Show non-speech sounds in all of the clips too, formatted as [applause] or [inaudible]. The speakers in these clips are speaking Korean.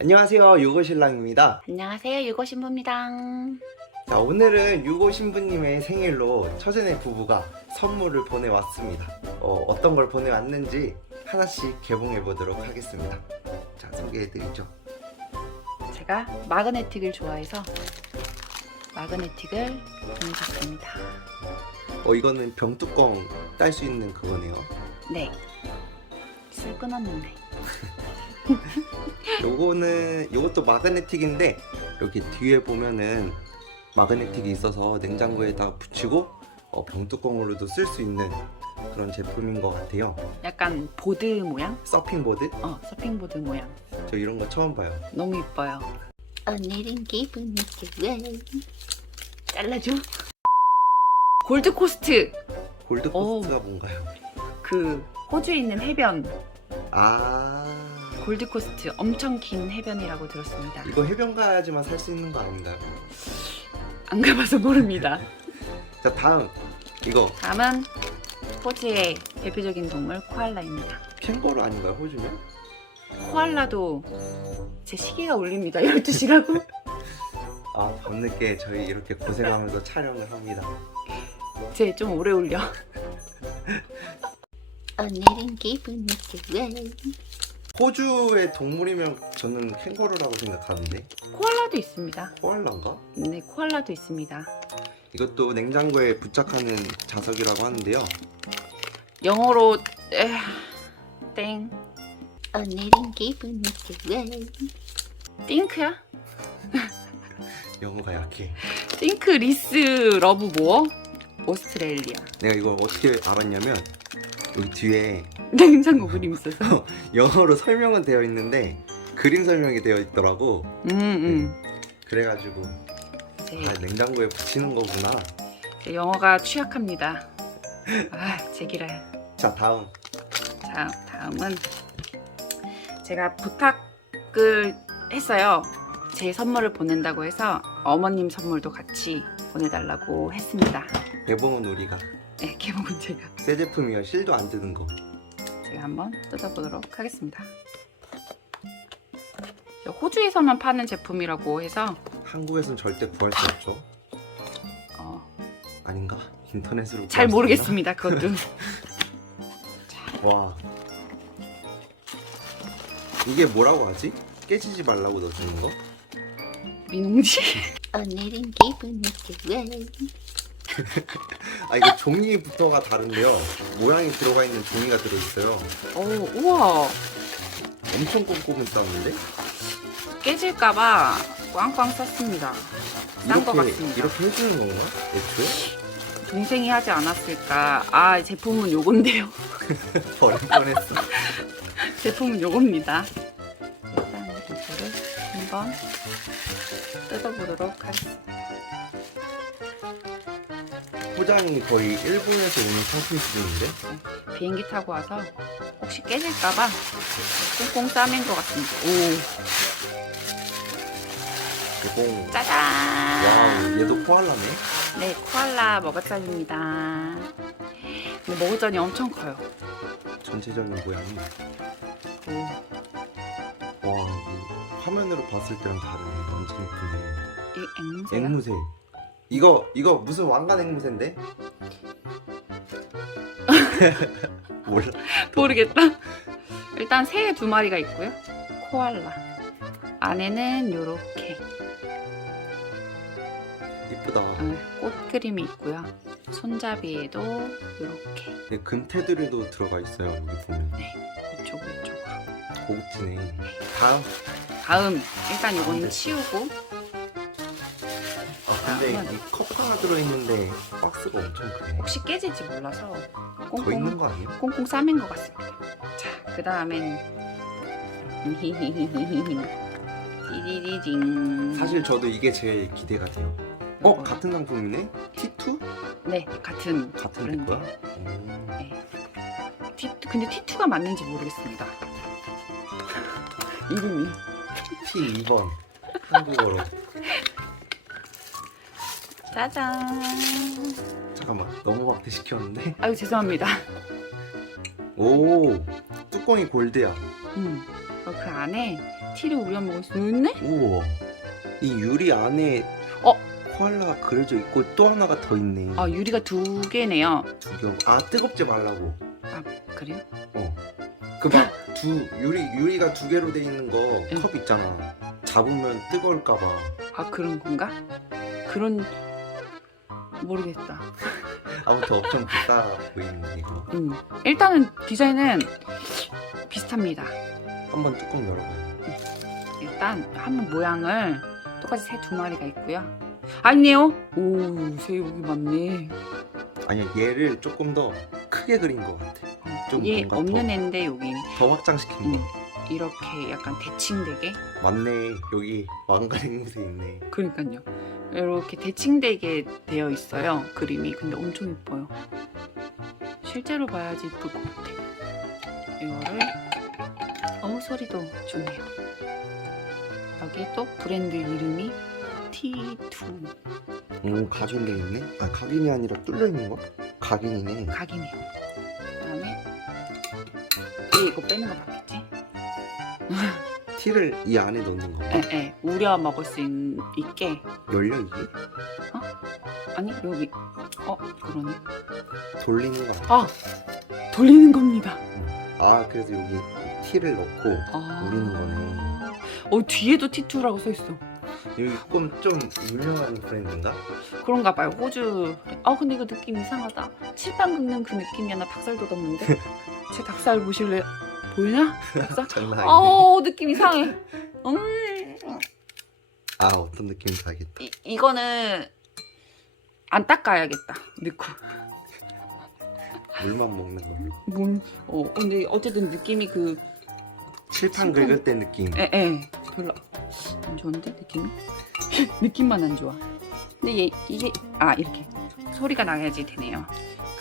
안녕하세요 유고신랑입니다. 안녕하세요 유고신부입니다. 자 오늘은 유고신부님의 생일로 처제네 부부가 선물을 보내왔습니다. 어, 어떤 걸 보내왔는지 하나씩 개봉해 보도록 하겠습니다. 자 소개해드리죠. 제가 마그네틱을 좋아해서 마그네틱을 보내셨습니다. 어 이거는 병뚜껑 딸 수 있는 그거네요. 네 술 끊었는데 [laughs] 요거는 요것도 마그네틱인데 여기 뒤에 보면은 마그네틱이 있어서 냉장고에다가 붙이고 어, 병뚜껑으로도 쓸 수 있는 그런 제품인 것 같아요. 약간 보드 모양? 서핑 보드? 어 서핑보드 모양. 저 이런 거 처음 봐요. 너무 이뻐요. 오늘은 기분이 좋아 잘라줘. 골드코스트. 골드 코스트가 뭔가요? 그 호주에 있는 해변. 아 골드코스트 엄청 긴 해변이라고 들었습니다. 이거 해변 가야지만 살 수 있는 거 아닌가요? 안 가봐서 모릅니다. [laughs] 자 다음. 이거. 다음은 호주의 대표적인 동물 코알라입니다. 캥거루 아닌가요 호주면? 코알라도 제 시계가 울립니다. [laughs] 12시라고? [laughs] 아 밤늦게 저희 이렇게 고생하면서 촬영을 합니다. 제 좀 오래 울려. 오늘은 기분이 좋아. 호주의 동물이면 저는 캥거루라고 생각하는데. 코알라도 있습니다. 코알라인가? 네 코알라도 있습니다. 이것도 냉장고에 부착하는 자석이라고 하는데요. 영어로 에... 땡. 오늘은 기분이 좋아. 띵크야? [laughs] 영어가 약해. 띵크 리스 러브 모어 오스트레일리아. 내가 이걸 어떻게 알았냐면 여기 뒤에 [laughs] 냉장고 그림 있어서 영어로 설명은 되어 있는데 그림 설명이 되어 있더라고. 음 음. 그래가지고 제, 아 냉장고에 붙이는 거구나. 제 영어가 취약합니다. 아 제기랄 자 다음. 자 다음은 제가 부탁을 했어요. 제 선물을 보낸다고 해서 어머님 선물도 같이 보내달라고 했습니다. 개봉은 우리가. 네 개봉은 제가. 새 제품이요. 실도 안 드는 거 제가 한번 뜯어보도록 하겠습니다 호주에서만 파는 제품이라고 해서 한국에선 절대 구할 수 없죠 어, 아닌가? 인터넷으로 잘 구할 수 모르겠습니다 그것도 [laughs] 있나? 와 이게 뭐라고 하지? 깨지지 말라고 넣어주는 거? 민웅지? 오늘은 기분이 좋아. [laughs] 아 이거 종이부터가 다른데요. 모양이 들어가 있는 종이가 들어있어요. 오 우와. 엄청 꼼꼼히 쌌는데? 깨질까봐 꽝꽝 쌌습니다. 싼거 이렇게 같습니다. 이렇게 해주는 건가? 애초에? 동생이 하지 않았을까. 아 제품은 요건데요. [laughs] 버릴 뻔했어. [laughs] 제품은 요겁니다. 일단 이거를 한번 뜯어보도록 하겠습니다 포장이 거의 일본에서 오는 상품 수준인데? 비행기 타고 와서 혹시 깨질까봐 꽁꽁 싸맨 것 같습니다 오. 개봉 짜잔. 와우 얘도 코알라네? 네 코알라 머그잔입니다. 근데 머그잔이 엄청 커요. 전체적인 모양이. 오, 와 화면으로 봤을 때랑 다르네. 완전 예쁘네. 이 앵무새야? 앵무새 이거 이거 무슨 왕관 앵무새인데? [laughs] 몰라. 모르겠다. 일단 새두 마리가 있고요. 코알라. 안에는 요렇게. 이쁘다. 어, 꽃 그림이 있고요. 손잡이에도 요렇게. 네, 금테두리도 들어가 있어요 여기 보면. 이쪽으로 이쪽으로. 고급지네. 다음. 다음. 일단 요거는 치우고. 아 근데 다음은- 이컵 하나 들어있는데 박스가 엄청 크네 혹시 깨질지 몰라서 더 있는 꽁꽁 거 아니에요? 꽁꽁 싸맨 것 같습니다 자 그 다음엔 띠리리링 사실 저도 이게 제일 기대가 돼요 어? 같은 상품이네? T2? 네 같은 같은 브랜드. 거야? 음. 네. T, 근데 T2가 맞는지 모르겠습니다 [laughs] 이름이 T2번 한국어로 짜잔 잠깐만 너무 확대 시켰는데 [laughs] 아유 죄송합니다 오 뚜껑이 골드야 음, 어, 그 안에 티를 우려 먹을 수 있네? 우와. 이 유리 안에 어? 코알라가 그려져 있고 또 하나가 더 있네. 아 유리가 두 개네요. 두 개. 아 뜨겁지 말라고. 아 그래요? 어. 그막 두 유리 유리가 두 개로 돼 있는 거 응. 컵 있잖아. 잡으면 뜨거울까 봐. 아 그런 건가? 그런 모르겠다. 아무튼 엄청 비싸 보이는 이거. 음. 일단은 디자인은 비슷합니다. 한번 뚜껑 열어봐요. 일단 한번 모양을 똑같이 새 두 마리가 있고요. 아니네요. 오, 새 여기 많네. 아니야 얘를 조금 더 크게 그린 것 같아. 좀얘 뭔가 없는 더- 애인데 여기 더 확장시킨 음, 거. 이렇게 약간 대칭되게. 맞네. 여기 앵무새 있네. 그러니까요. 이렇게 대칭되게 되어 있어요. 그림이. 근데 엄청 예뻐요. 실제로 봐야지 예쁠 것 같아. 이거를 어우 소리도 좋네요. 여기 또 브랜드 이름이 T2 오 각인돼 있네. 아 각인이 아니라 뚫려 있는 거? 각인이네. 각이네요. 그다음에 얘 이거 빼는 거 맞겠지? [laughs] 티를 이 안에 넣는 거. 에, 에, 우려 먹을 수 있, 있게 열려 이게? 아니 여기 어 그러네. 돌리는 거 아니야? 아 돌리는 겁니다. 아 그래서 여기 티를 넣고 아. 우리는 거네. 어 뒤에도 T2라고 써 있어. 여기 조금 좀 유명한 브랜드인가? 그런가 봐요. 호주. 아 근데 이거 느낌 이상하다. 칠판 긁는 그 느낌이야. 나 닭살 돋았는데. [laughs] 제 닭살 보실래요? 보이냐? [laughs] 장난 아니네. 아우 느낌 이상해. 음. 아 어떤 느낌인지 알겠다. 이, 이거는 안 닦아야겠다. 넣고. 물만 먹는 걸로. 뭔? 어 근데 어쨌든 느낌이 그 칠판 칠판. 긁을 때 느낌. 에에 별로 안 좋은데 느낌이? [laughs] 느낌만 안 좋아. 근데 얘 이게 아 이렇게 소리가 나야지 되네요.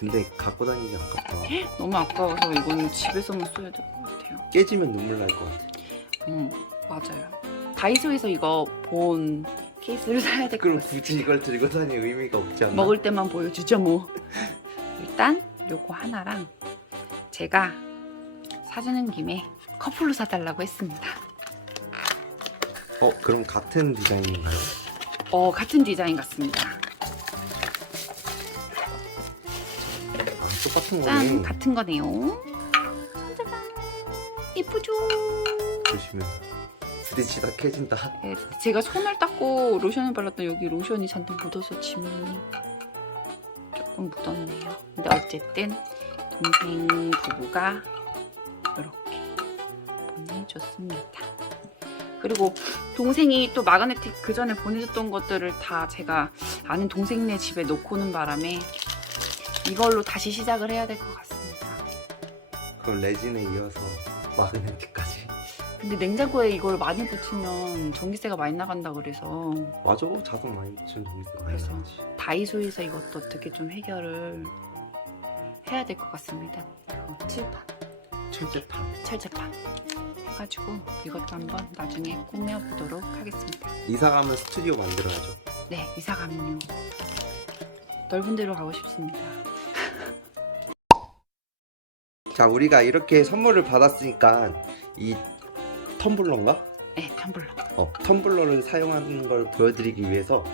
근데 갖고 다니기 아깝다. [gasps] 너무 아까워서 이거는 집에서만 써야 될 것 같아요. 깨지면 눈물 날 것 같아. 음 맞아요. 다이소에서 이거 본 케이스를 사야 될 것 그럼 같아요. 굳이 이걸 들고 다닐 의미가 없지 않나? 먹을 때만 보여주죠 뭐. [laughs] 일단 요거 하나랑 제가 사주는 김에 커플로 사달라고 했습니다. 어 그럼 같은 디자인인가요? 어 같은 디자인 같습니다. 같은 짠 거네. 같은 거네요. 짜잔 이쁘죠? 조심해. 부딪히다 캐진다. 네, 제가 손을 닦고 로션을 발랐던 여기 로션이 잔뜩 묻어서 지문이 조금 묻었네요. 근데 어쨌든 동생 부부가 이렇게 보내줬습니다. 그리고 동생이 또 마그네틱 그 전에 보내줬던 것들을 다 제가 아는 동생네 집에 놓고는 바람에 이걸로 다시 시작을 해야 될 것 같습니다. 그럼 레진에 이어서 마그네틱까지. 근데 냉장고에 이걸 많이 붙이면 전기세가 많이 나간다 그래서 맞아. 자동 많이 붙이는 종이도 많이 그래서. 다이소에서 이것도 어떻게 좀 해결을 해야 될 것 같습니다. 그 칠판, 철제판. 철제판 해가지고 이것도 한번 나중에 꾸며보도록 하겠습니다. 이사 가면 스튜디오 만들어야죠. 네, 이사 가면요. 넓은 데로 가고 싶습니다. 자 우리가 이렇게 선물을 받았으니까 이 텀블러인가? 네, 텀블러. 어, 텀블러를 사용하는 걸 보여드리기 위해서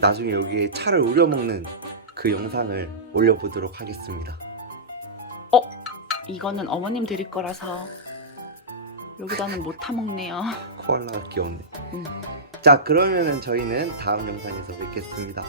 나중에 여기에 차를 우려 먹는 그 영상을 올려보도록 하겠습니다. 이거는 어머님 드릴 거라서 여기다는 못 타먹네요. 코알라가 귀엽네. 음. 자 그러면은 저희는 다음 영상에서 뵙겠습니다.